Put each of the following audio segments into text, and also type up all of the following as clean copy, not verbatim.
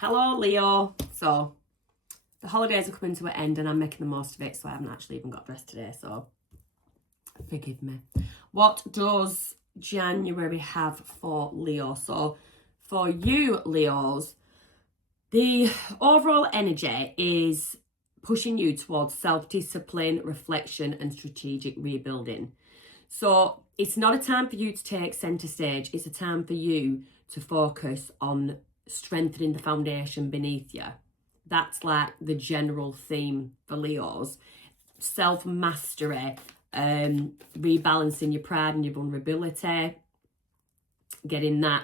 Hello, Leo. So, the holidays are coming to an end and I'm making the most of it, so I haven't actually even got dressed today, so forgive me. What does January have for Leo? So, for you, Leos, the overall energy is pushing you towards self-discipline, reflection, and strategic rebuilding. So, it's not a time for you to take centre stage, it's a time for you to focus on strengthening the foundation beneath you. That's like the general theme for Leos. Self-mastery, rebalancing your pride and your vulnerability, getting that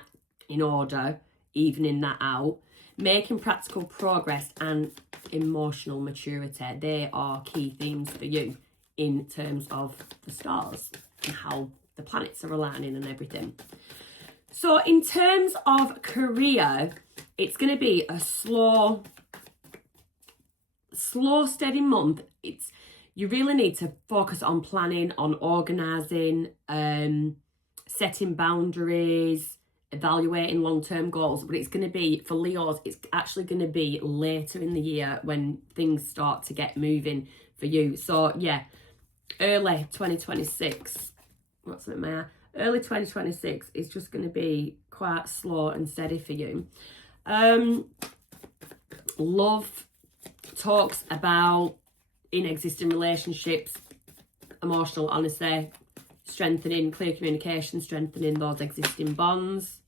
in order, evening that out, making practical progress, and emotional maturity. They are key themes for you in terms of the stars and how the planets are aligning and everything. So in terms of career, it's going to be a slow, steady month. You really need to focus on planning, on organising, setting boundaries, evaluating long-term goals. But it's going to be, for Leos, it's actually going to be later in the year when things start to get moving for you. So yeah, early 2026. What's it, Maya? Early 2026 is just going to be quite slow and steady for you. Love talks about in existing relationships, emotional honesty, strengthening clear communication, strengthening those existing bonds.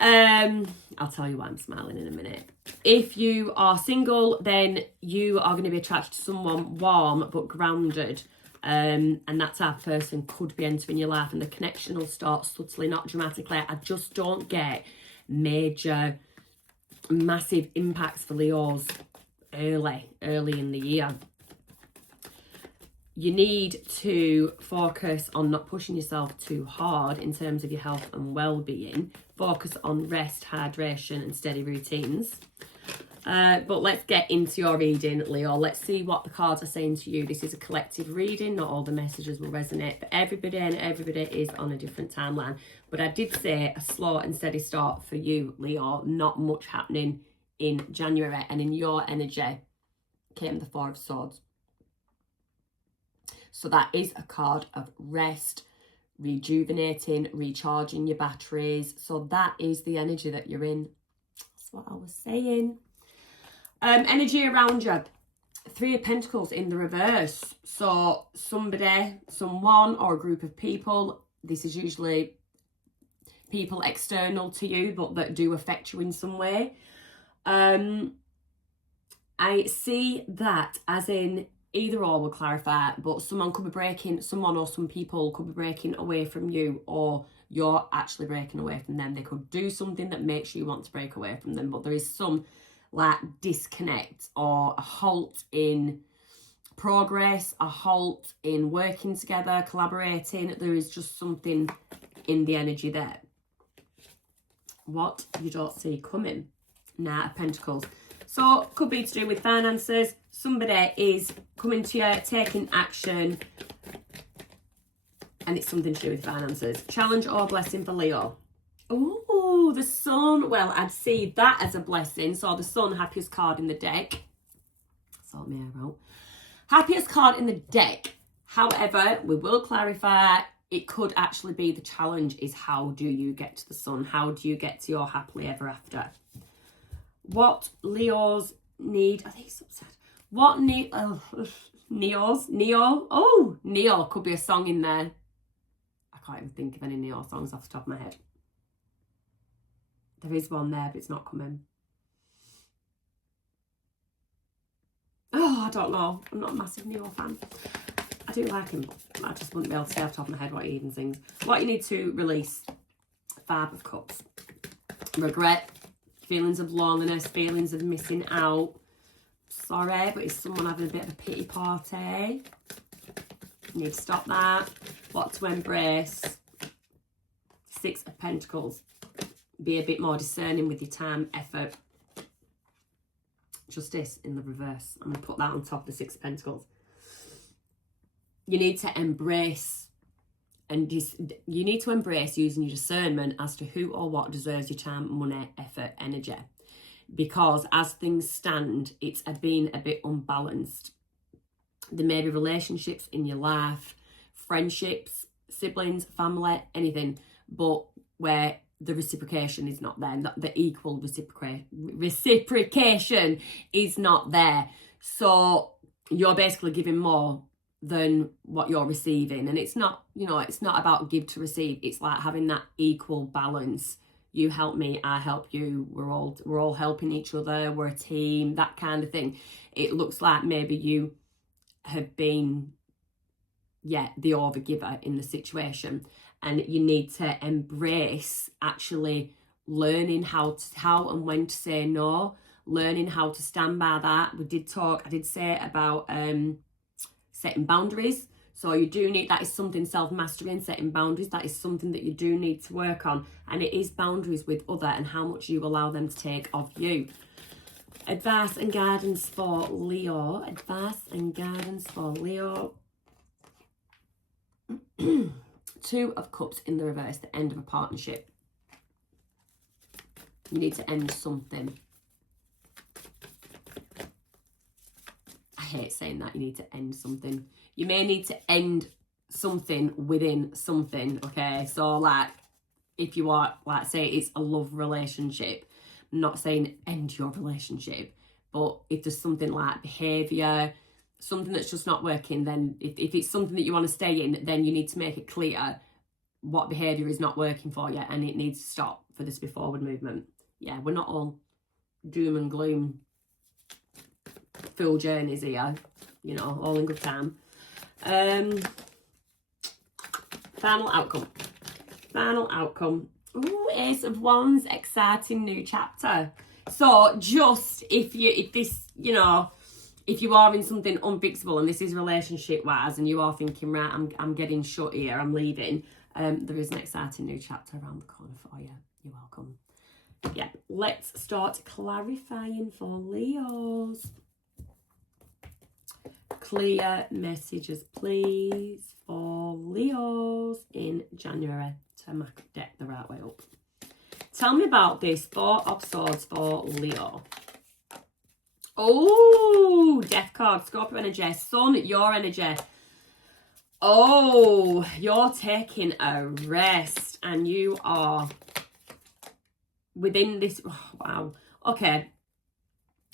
I'll tell you why I'm smiling in a minute. If you are single, then you are going to be attracted to someone warm but grounded. And that type of person could be entering your life, and the connection will start subtly, not dramatically. I just don't get major, massive impacts for Leos early in the year. You need to focus on not pushing yourself too hard in terms of your health and well-being. Focus on rest, hydration, and steady routines. But let's get into your reading, Leo. Let's see what the cards are saying to you. This is a collective reading. Not all the messages will resonate for everybody, and everybody is on a different timeline. But I did say a slow and steady start for you, Leo. Not much happening in January. And in your energy came the Four of Swords. So that is a card of rest, rejuvenating, recharging your batteries. So that is the energy that you're in. That's what I was saying. Energy around you. Three of Pentacles in the reverse. So somebody, someone, or a group of people. This is usually people external to you, but that do affect you in some way. I see that as in either or will clarify, but someone could be breaking, someone or some people could be breaking away from you, or you're actually breaking away from them. They could do something that makes you want to break away from them, but there is some like disconnect or a halt in progress, a halt in working together, collaborating. There is just something in the energy there. What you don't see coming. Knight of Pentacles. So could be to do with finances. Somebody is coming to you, taking action, and it's something to do with finances. Challenge or blessing for Leo. Oh, the Sun. Well, I'd see that as a blessing. So the Sun, happiest card in the deck. Sort me out. Happiest card in the deck. However, we will clarify, it could actually be the challenge is how do you get to the Sun? How do you get to your happily ever after? What Leos need. I think it's upset. What need. Oh, Neos. Neo. Oh, Neo could be a song in there. I can't even think of any Neo songs off the top of my head. There is one there, but it's not coming. Oh, I don't know. I'm not a massive Neo fan. I do like him, but I just wouldn't be able to say off the top of my head what he even sings. What you need to release. Five of Cups. Regret. Feelings of loneliness. Feelings of missing out. Sorry, but is someone having a bit of a pity party? You need to stop that. What to embrace. Six of Pentacles. Be a bit more discerning with your time, effort. Justice in the reverse. I'm going to put that on top of the Six of Pentacles. You need to embrace And you need to embrace using your discernment as to who or what deserves your time, money, effort, energy. Because as things stand, it's been a bit unbalanced. There may be relationships in your life, friendships, siblings, family, anything, but where the reciprocation is not there, the equal reciprocation is not there. So you're basically giving more than what you're receiving, and it's not, you know, it's not about give to receive. It's like having that equal balance. You help me, I help you, we're all helping each other, we're a team, that kind of thing. It looks like maybe you have been the overgiver in the situation, and you need to embrace actually learning how and when to say no, learning how to stand by that. I did say about setting boundaries. So you do need, that is something, self-mastery and setting boundaries, that is something that you do need to work on. And it is boundaries with other and how much you allow them to take of you. Advice and guidance for Leo. Advice and guidance for Leo. 2 of Cups in the reverse, the end of a partnership. You need to end something. I hate saying that, you need to end something. You may need to end something within something, okay? So like, if you are, like say it's a love relationship, I'm not saying end your relationship, but if there's something like behaviour, something that's just not working, then if it's something that you want to stay in, then you need to make it clear what behaviour is not working for you, and it needs to stop for this to be forward movement. Yeah, we're not all doom and gloom full journeys here, you know, all in good time. Final outcome. Ooh, Ace of Wands, exciting new chapter. So just if you are in something unfixable, and this is relationship wise, and you are thinking, right, I'm getting shut here, I'm leaving, there is an exciting new chapter around the corner for you. You're welcome. Yeah, let's start clarifying for Leos. Clear messages, please, for Leos in January. Turn my deck the right way up. Tell me about this 4 of Swords for Leo. Oh, Death card, Scorpio energy, Sun, your energy. Oh, you're taking a rest, and you are within this. Oh, wow. Okay.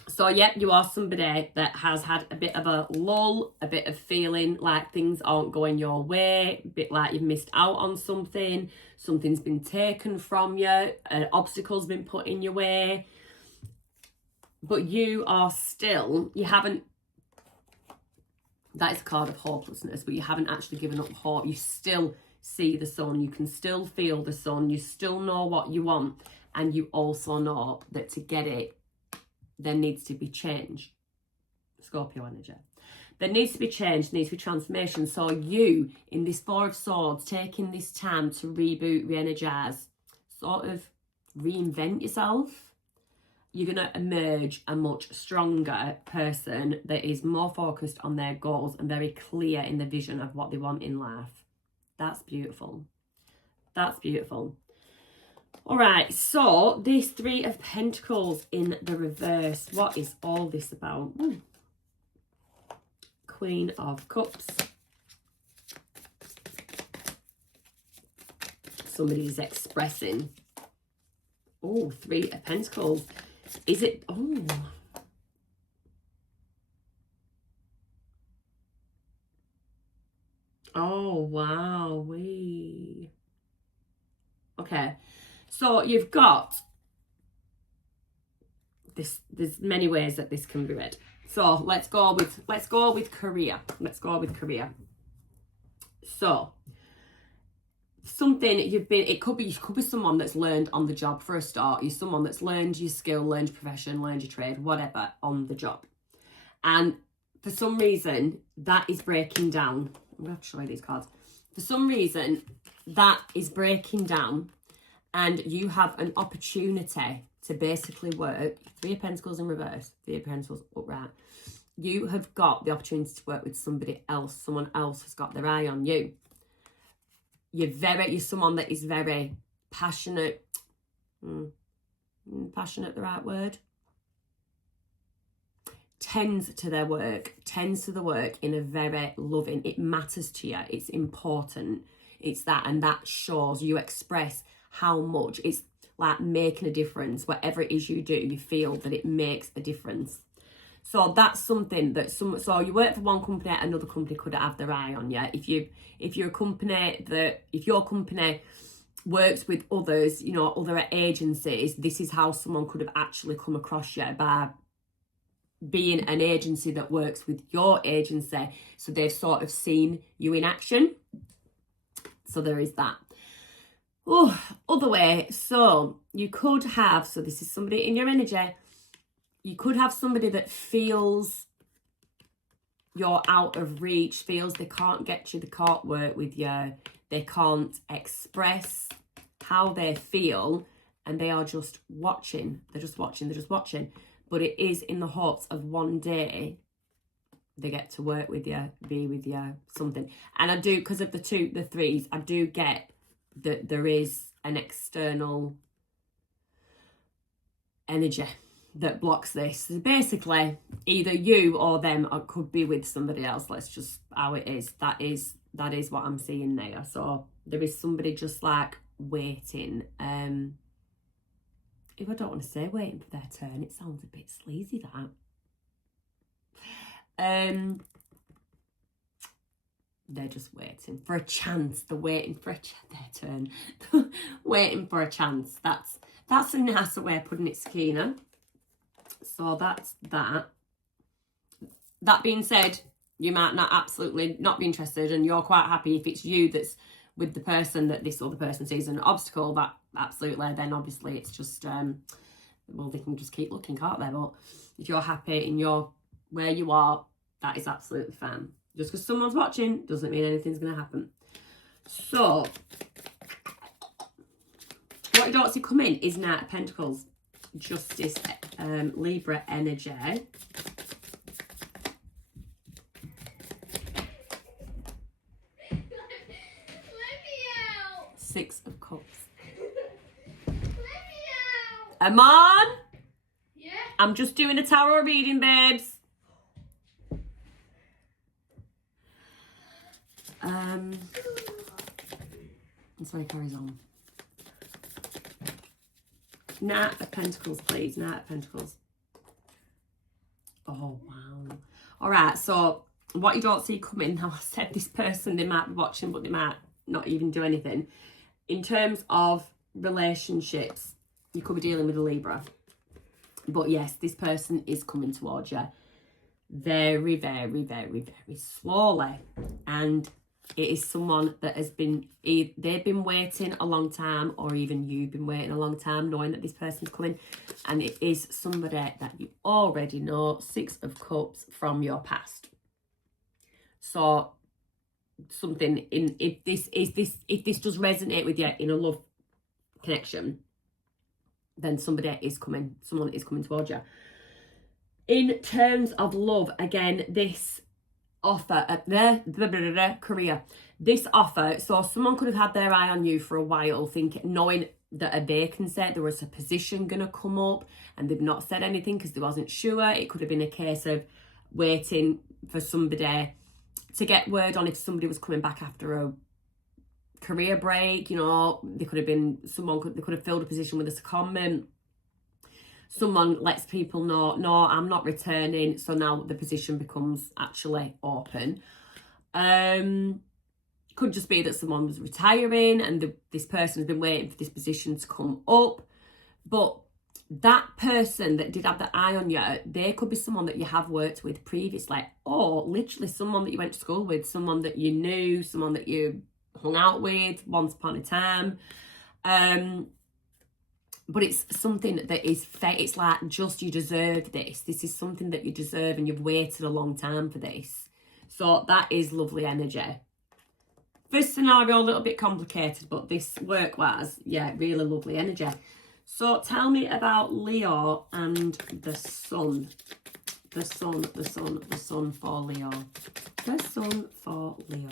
So, yeah, you are somebody that has had a bit of a lull, a bit of feeling like things aren't going your way, a bit like you've missed out on something, something's been taken from you, an obstacle's been put in your way. But you are still, that is a card of hopelessness, but you haven't actually given up hope. You still see the sun, you can still feel the sun, you still know what you want, and you also know that to get it, there needs to be change. Scorpio energy. There needs to be change, there needs to be transformation. So you, in this 4 of Swords, taking this time to reboot, re-energize, sort of reinvent yourself, you're going to emerge a much stronger person that is more focused on their goals and very clear in the vision of what they want in life. That's beautiful. That's beautiful. All right, so this 3 of Pentacles in the reverse. What is all this about? Queen of Cups. Somebody's expressing. Oh, 3 of Pentacles. Is it? Oh, wow. Okay. So you've got this. There's many ways that this can be read. So let's go with career. So something it could be someone that's learned on the job for a start. You're someone that's learned your skill, learned your profession, learned your trade, whatever, on the job. And for some reason that is breaking down. I'm gonna have to show you these cards. For some reason that is breaking down, and you have an opportunity to basically work. 3 of Pentacles in reverse, 3 of Pentacles upright. You have got the opportunity to work with somebody else. Someone else has got their eye on you. you're someone that is very passionate. Passionate, the right word? Tends to the work in a very loving, it matters to you, it's important, it's that, and that shows, you express how much it's like making a difference. Whatever it is you do, you feel that it makes a difference. So that's something that so you work for one company, another company could have their eye on you. If your company works with others, you know, other agencies, this is how someone could have actually come across you, by being an agency that works with your agency. So they've sort of seen you in action. So there is that. Oh, other way. So you could have, so this is somebody in your energy. You could have somebody that feels you're out of reach, feels they can't get you, they can't work with you, they can't express how they feel, and they are just watching. They're just watching. But it is in the hopes of one day they get to work with you, be with you, something. And I do, because of the threes, I do get that there is an external energy that blocks this. So basically, either you or them could be with somebody else. Let's just, how it is. That is what I'm seeing there. So there is somebody just like waiting. If I don't want to say waiting for their turn, it sounds a bit sleazy, that. They're just waiting for a chance. They're waiting for their turn. Waiting for a chance. That's a nicer way of putting it, Sukina. So that's that. That being said, you might not absolutely not be interested, and you're quite happy if it's you that's with the person that this other person sees an obstacle. That absolutely, then obviously it's just well, they can just keep looking, can't they? But if you're happy and you're where you are, that is absolutely fine. Just because someone's watching doesn't mean anything's going to happen. So what you don't see come in is Knight of Pentacles, Justice, Libra energy. Six of Cups. Come on! Yeah? I'm just doing a tarot reading, babes. And so he carries on. Knight of Pentacles, please. Knight of Pentacles. Oh, wow. All right, so what you don't see coming, now I said this person, they might be watching, but they might not even do anything. In terms of relationships, you could be dealing with a Libra. But yes, this person is coming towards you very, very, very, very slowly. And it is someone that has been, they've been waiting a long time, or even you've been waiting a long time knowing that this person's coming. And it is somebody that you already know, Six of Cups, from your past. So something in, if this does resonate with you in a love connection, then someone is coming towards you. In terms of love, again, this offer at their career, this offer, so someone could have had their eye on you for a while, knowing that a vacancy, there was a position going to come up, and they've not said anything because they wasn't sure. It could have been a case of waiting for somebody to get word on if somebody was coming back after a career break. You know, they could have been they could have filled a position with a secondment. Someone lets people know, no, I'm not returning, so now the position becomes actually open. Could just be that someone was retiring and this person has been waiting for this position to come up. But that person that did have the eye on you, they could be someone that you have worked with previously, or literally someone that you went to school with, someone that you knew, someone that you hung out with once upon a time. But it's something that is it's like, just, you deserve this. This is something that you deserve, and you've waited a long time for this. So that is lovely energy. First scenario, a little bit complicated, but this work-wise, yeah, really lovely energy. So tell me about Leo and the sun. The sun for Leo. The sun for Leo.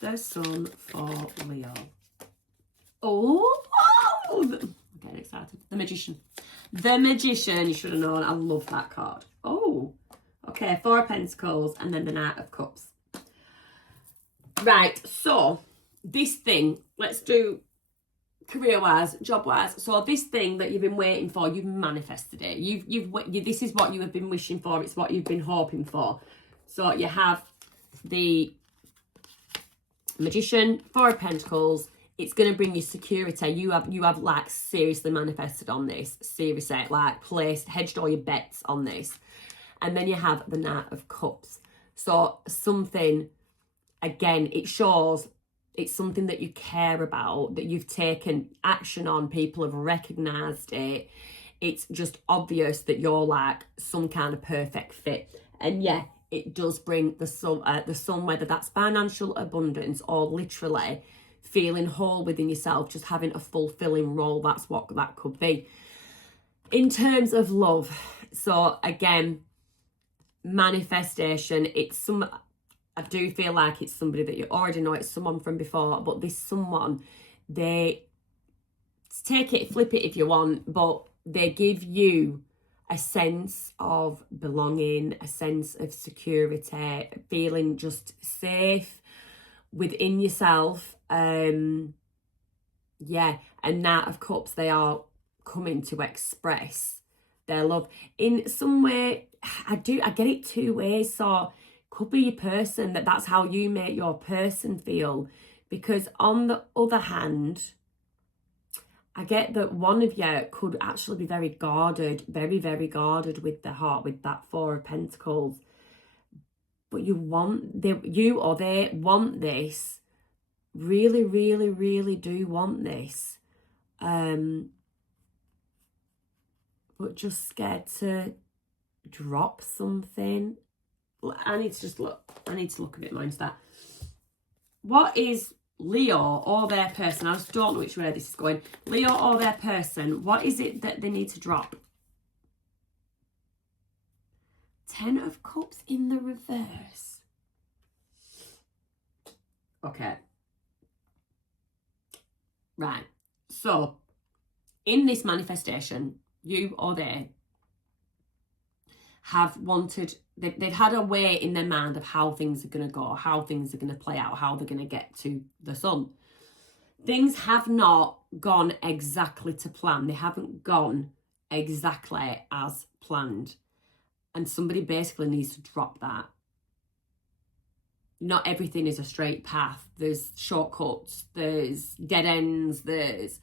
the sun for Leo. Oh, I'm getting excited. The Magician. The Magician, you should have known. I love that card. Oh, okay. 4 of Pentacles and then the Knight of Cups. Right, so this thing, let's do career-wise, job-wise. So this thing that you've been waiting for, you've manifested it. This is what you have been wishing for. It's what you've been hoping for. So you have the Magician, 4 of Pentacles. It's going to bring you security. You have like seriously manifested on this. Seriously, like hedged all your bets on this. And then you have the Knight of Cups. So something, again, it shows it's something that you care about, that you've taken action on. People have recognised it. It's just obvious that you're like some kind of perfect fit. And yeah, it does bring the sun, whether that's financial abundance or literally feeling whole within yourself, just having a fulfilling role. That's what that could be. In terms of love, so again, manifestation, I do feel like it's somebody that you already know. It's someone from before, but this someone, they take it, flip it if you want, but they give you a sense of belonging, a sense of security, feeling just safe within yourself. Yeah, and Knight of Cups, they are coming to express their love in some way. I get it 2 ways. So could be your person, that's how you make your person feel, because on the other hand, I get that one of you could actually be very guarded, very, very guarded with the heart, with that 4 of Pentacles. But you or they want this, really, really, really do want this. But just scared to drop something. I need to look a bit more into that. What is Leo or their person? I just don't know which way this is going. Leo or their person, what is it that they need to drop? 10 of Cups in the reverse. Okay. Right. So, in this manifestation, you or they have wanted, they've had a way in their mind of how things are going to go, how things are going to play out, how they're going to get to the sun. Things have not gone exactly to plan. They haven't gone exactly as planned. And somebody basically needs to drop that. Not everything is a straight path. There's shortcuts, there's dead ends, there's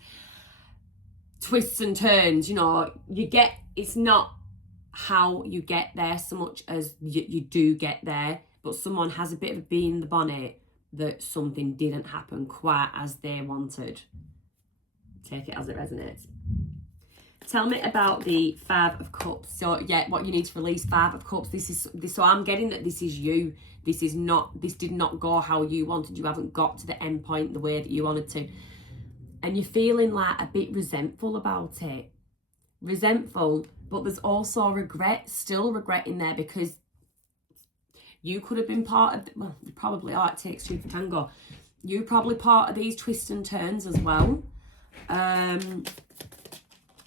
twists and turns. It's not how you get there so much as you do get there, but someone has a bit of a bee in the bonnet that something didn't happen quite as they wanted. Take it as it resonates. Tell me about the 5 of Cups. So yeah, what you need to release, 5 of Cups. So I'm getting that this is you. This did not go how you wanted. You haven't got to the end point the way that you wanted to. And you're feeling like a bit resentful about it. Resentful, but there's also still regret in there, because you could have been part of, well, you probably are, it takes 2 for tango. You're probably part of these twists and turns as well.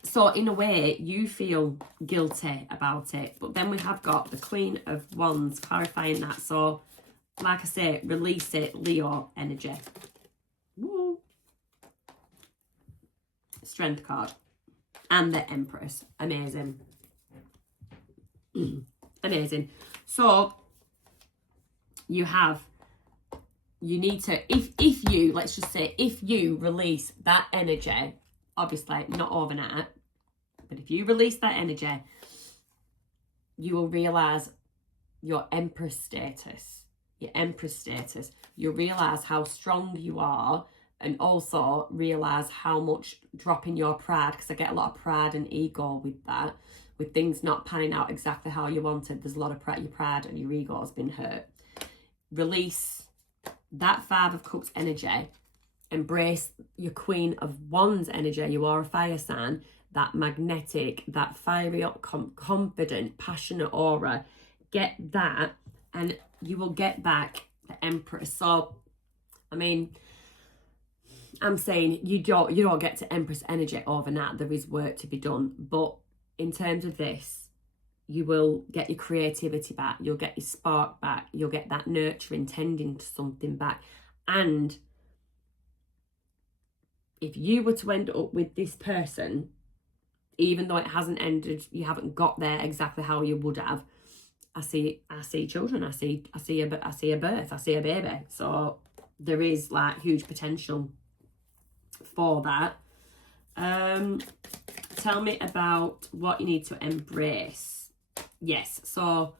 So in a way, you feel guilty about it. But then we have got the Queen of Wands clarifying that. So, like I say, release it, Leo energy. Woo. Strength card. And the Empress. Amazing. Amazing. So, you need to, if you, let's just say, if you release that energy, obviously not overnight, but if you release that energy, you will realise your Empress status. You'll realise how strong you are, and also realise how much dropping your pride, because I get a lot of pride and ego with that, with things not panning out exactly how you wanted. There's a lot of pride, your pride and your ego has been hurt. Release that 5 of Cups energy. Embrace your Queen of Wands energy. You are a fire sign. That magnetic, that fiery up, confident, passionate aura. Get that, and you will get back the Empress. So I mean, I'm saying you don't get to Empress energy overnight. There is work to be done. But in terms of this, you will get your creativity back. You'll get your spark back. You'll get that nurturing, tending to something back. And if you were to end up with this person, even though it hasn't ended, you haven't got there exactly how you would have, I see children. I see a birth. I see a baby. So there is like huge potential for that. Tell me about what you need to embrace. Yes, so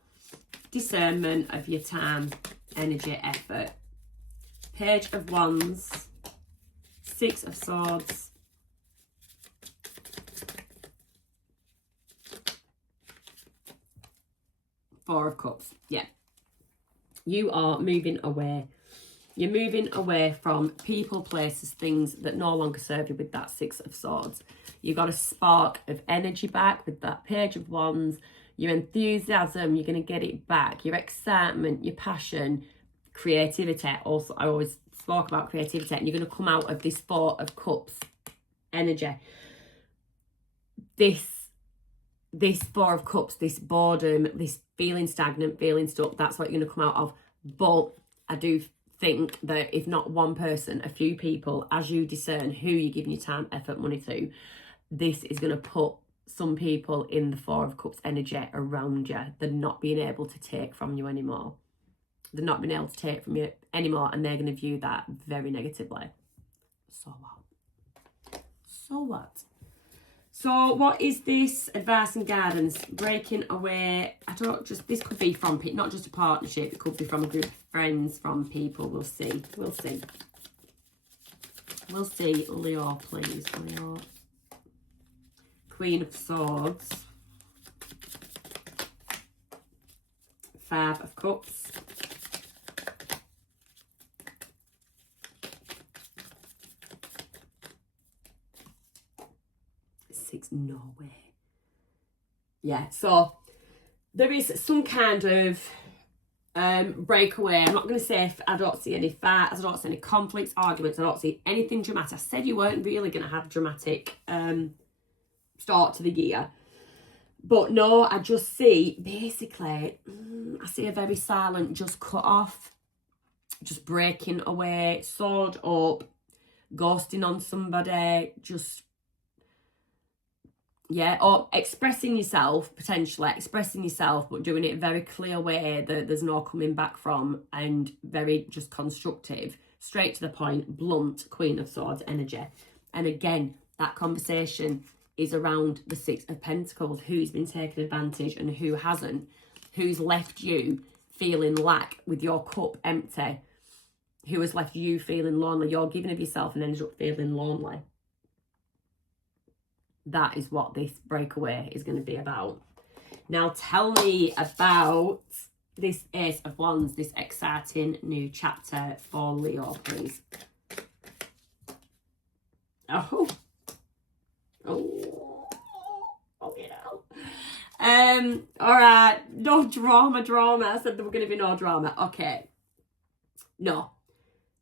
discernment of your time, energy, effort. Page of Wands, Six of Swords, Four of Cups. Yeah, you are moving away. You're moving away from people, places, things that no longer serve you with that Six of Swords. You got a spark of energy back with that Page of Wands. Your enthusiasm, you're going to get it back. Your excitement, your passion, creativity. Also, I always spoke about creativity. And you're going to come out of this Four of Cups energy. This Four of Cups, this boredom, this feeling stagnant, feeling stuck, that's what you're going to come out of. But I do think that if not one person, a few people, as you discern who you're giving your time, effort, money to, this is going to put some people in the Four of Cups energy around you. They're not being able to take from you anymore. They're not being able to take from you anymore, and they're going to view that very negatively. So what? So what? So what is this advice and guidance? Breaking away. This could be from, not just a partnership, it could be from a group of friends, from people. We'll see. We'll see. We'll see. Leo, please. Leo. Queen of Swords. Five of Cups. Six, no way. Yeah, so there is some kind of breakaway. I'm not going to say I don't see any fights, I don't see any conflicts, arguments, I don't see anything dramatic. I said you weren't really going to have dramatic start to the year. But no, I just see, basically, I see a very silent, just cut off, just breaking away, sword up, ghosting on somebody, just, yeah, or expressing yourself, potentially, expressing yourself, but doing it a very clear way that there's no coming back from, and very just constructive, straight to the point, blunt, Queen of Swords energy. And again, that conversation is around the Six of Pentacles, who's been taken advantage and who hasn't, who's left you feeling lack with your cup empty, who has left you feeling lonely. You're giving of yourself and ended up feeling lonely. That is what this breakaway is going to be about. Now tell me about this Ace of Wands, this exciting new chapter for Leo, please. Oh, you know. All right, no drama. I said there were going to be no drama. Okay. No,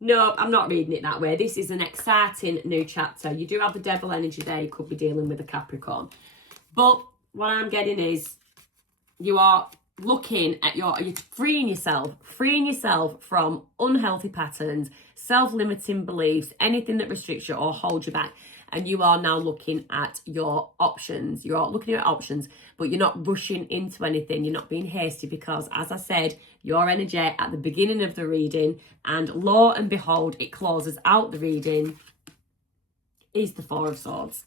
I'm not reading it that way. This is an exciting new chapter. You do have the devil energy there. You could be dealing with a Capricorn. But what I'm getting is you are looking at you're freeing yourself from unhealthy patterns, self-limiting beliefs, anything that restricts you or holds you back. And you are now looking at your options. You're looking at options, but you're not rushing into anything. You're not being hasty because, as I said, your energy at the beginning of the reading, and lo and behold, it closes out the reading, is the Four of Swords.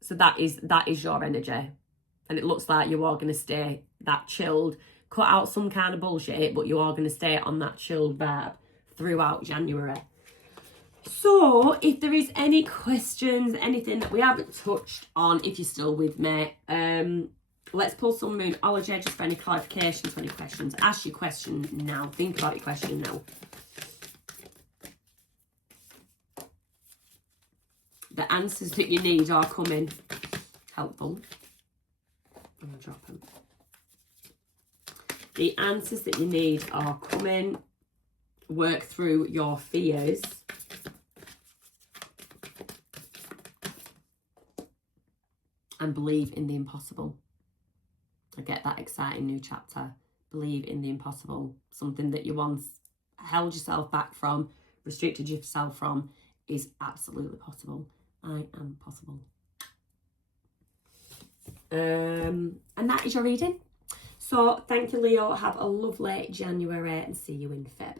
So that is your energy. And it looks like you are going to stay that chilled, cut out some kind of bullshit, but you are going to stay on that chilled vibe throughout January. So, if there is any questions, anything that we haven't touched on, if you're still with me, let's pull some Moonology just for any clarifications, for any questions. Ask your question now. Think about your question now. The answers that you need are coming. Helpful. I'm going to drop them. The answers that you need are coming. work through your fears. And believe in the impossible. I get that exciting new chapter. Believe in the impossible. Something that you once held yourself back from, restricted yourself from, is absolutely possible. I am possible. And that is your reading. So thank you, Leo. Have a lovely January and see you in Feb.